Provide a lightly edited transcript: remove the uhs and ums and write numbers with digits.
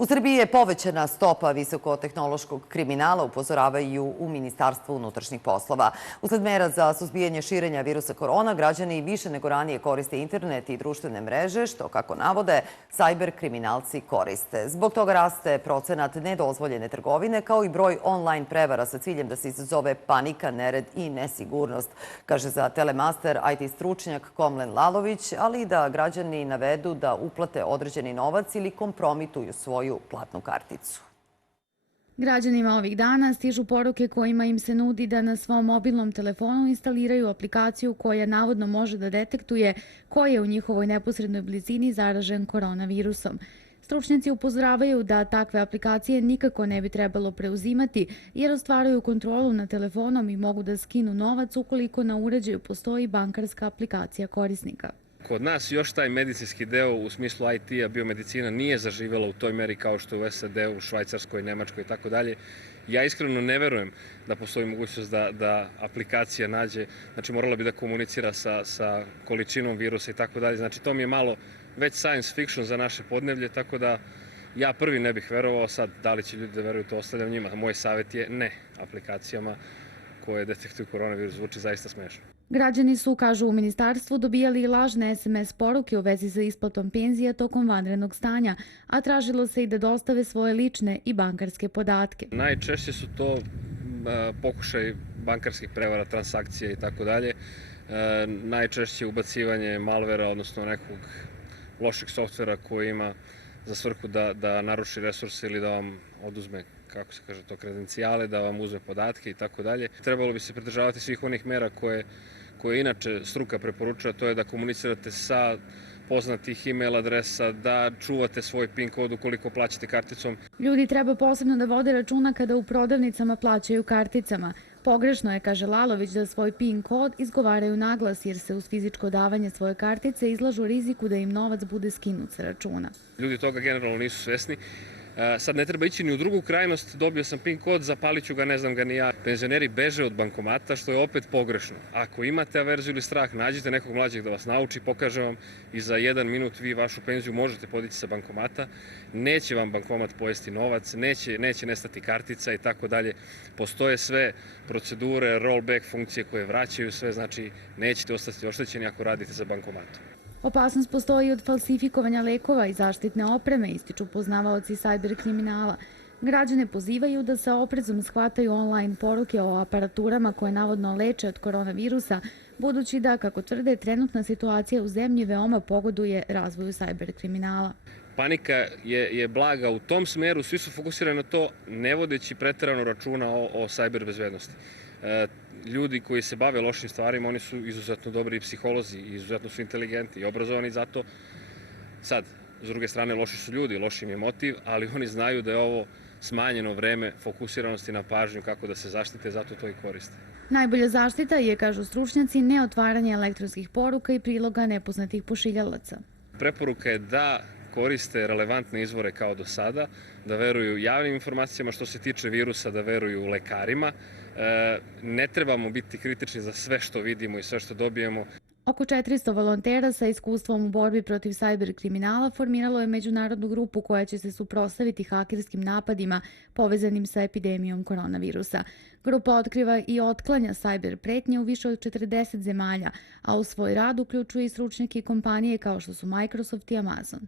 U Srbiji je povećana stopa visokotehnološkog kriminala, upozoravaju u Ministarstvu unutrašnjih poslova. Usled mera za suzbijanje širenja virusa korona, građani više nego ranije koriste internet i društvene mreže, što, kako navode, sajber kriminalci koriste. Zbog toga raste procenat nedozvoljene trgovine, kao i broj online prevara sa ciljem da se izazove panika, nered i nesigurnost, kaže za Telemaster IT stručnjak Komlen Lalović, ali i da građani navedu da uplate određeni novac ili kompromituju svoju platnu karticu. Građanima ovih dana stižu poruke kojima im se nudi da na svom mobilnom telefonu instaliraju aplikaciju koja navodno može da detektuje ko je u njihovoj neposrednoj blizini zaražen koronavirusom. Stručnjaci upozoravaju da takve aplikacije nikako ne bi trebalo preuzimati jer ostvaruju kontrolu nad telefonom i mogu da skinu novac ukoliko na uređaju postoji bankarska aplikacija korisnika. Kod nas još taj medicinski deo u smislu IT-a, biomedicina nije zaživjela u toj meri kao što je u SAD-u, Švajcarskoj, Nemačkoj i tako dalje. Ja iskreno ne verujem da postoji mogućnost da aplikacija nađe, znači morala bi da komunicira sa količinom virusa i tako dalje. Znači to mi je malo već science fiction za naše podneblje, tako da ja prvi ne bih verovao. Sad, da li će ljudi da veruju, to ostavljam njima. Moj savjet je ne aplikacijama koje detektuju koronavirus. Zvuči zaista smešno. Građani su, kažu u ministarstvu, dobijali i lažne SMS poruke u vezi sa isplatom penzija tokom vanrednog stanja, a tražilo se i da dostave svoje lične i bankarske podatke. Najčešće su to pokušaj bankarskih prevara, transakcija i tako dalje. Najčešće ubacivanje malvera, odnosno nekog lošeg softvera koji ima za svrhu da naruši resurse ili da vam oduzme, kako se kaže to, kredencijale, da vam uzme podatke i tako dalje. Trebalo bi se pridržavati svih onih mera koje inače struka preporučuje, to je da komunicirate sa poznatih e-mail adresa, da čuvate svoj PIN kod ukoliko plaćate karticom. Ljudi treba posebno da vode računa kada u prodavnicama plaćaju karticama. Pogrešno je, kaže Lalović, da svoj PIN kod izgovaraju naglas jer se uz fizičko davanje svoje kartice izlažu riziku da im novac bude skinut sa računa. Ljudi toga generalno nisu svesni. Sad ne treba ići ni u drugu krajnost, dobio sam PIN kod, zapalit ću ga, ne znam ga ni ja. Penzioneri beže od bankomata, što je opet pogrešno. Ako imate averziju ili strah, nađite nekog mlađeg da vas nauči, pokaže vam i za 1 minut vi vašu penziju možete podići sa bankomata. Neće vam bankomat pojesti novac, neće nestati kartica i tako dalje. Postoje sve procedure, rollback funkcije koje vraćaju sve, znači nećete ostati oštećeni ako radite za bankomatom. Opasnost postoji od falsifikovanja lekova i zaštitne opreme, ističu poznavaoci sajber kriminala. Građane pozivaju da sa oprezom shvataju online poruke o aparaturama koje navodno leče od koronavirusa, budući da, kako tvrde, trenutna situacija u zemlji veoma pogoduje razvoju sajber kriminala. Panika je blaga u tom smeru, svi su fokusirani na to, ne vodeći preterano računa o sajber bezbednosti. Ljudi koji se bave lošim stvarima, oni su izuzetno dobri psiholozi, izuzetno su inteligentni i obrazovani za to. Sad, s druge strane, loši su ljudi, loš im je motiv, ali oni znaju da je ovo smanjeno vreme fokusiranosti na pažnju kako da se zaštite, zato to i koriste. Najbolja zaštita je, kažu stručnjaci, neotvaranje elektronskih poruka i priloga nepoznatih pošiljalaca. Preporuka je da koriste relevantne izvore kao do sada, da veruju javnim informacijama, što se tiče virusa, da veruju lekarima. Ne trebamo biti kritični za sve što vidimo i sve što dobijemo. Oko 400 volontera sa iskustvom u borbi protiv sajber kriminala formiralo je međunarodnu grupu koja će se suprotstaviti hakerskim napadima povezanim sa epidemijom koronavirusa. Grupa otkriva i otklanja sajber pretnje u više od 40 zemalja, a u svoj rad uključuje i stručnjake kompanije kao što su Microsoft i Amazon.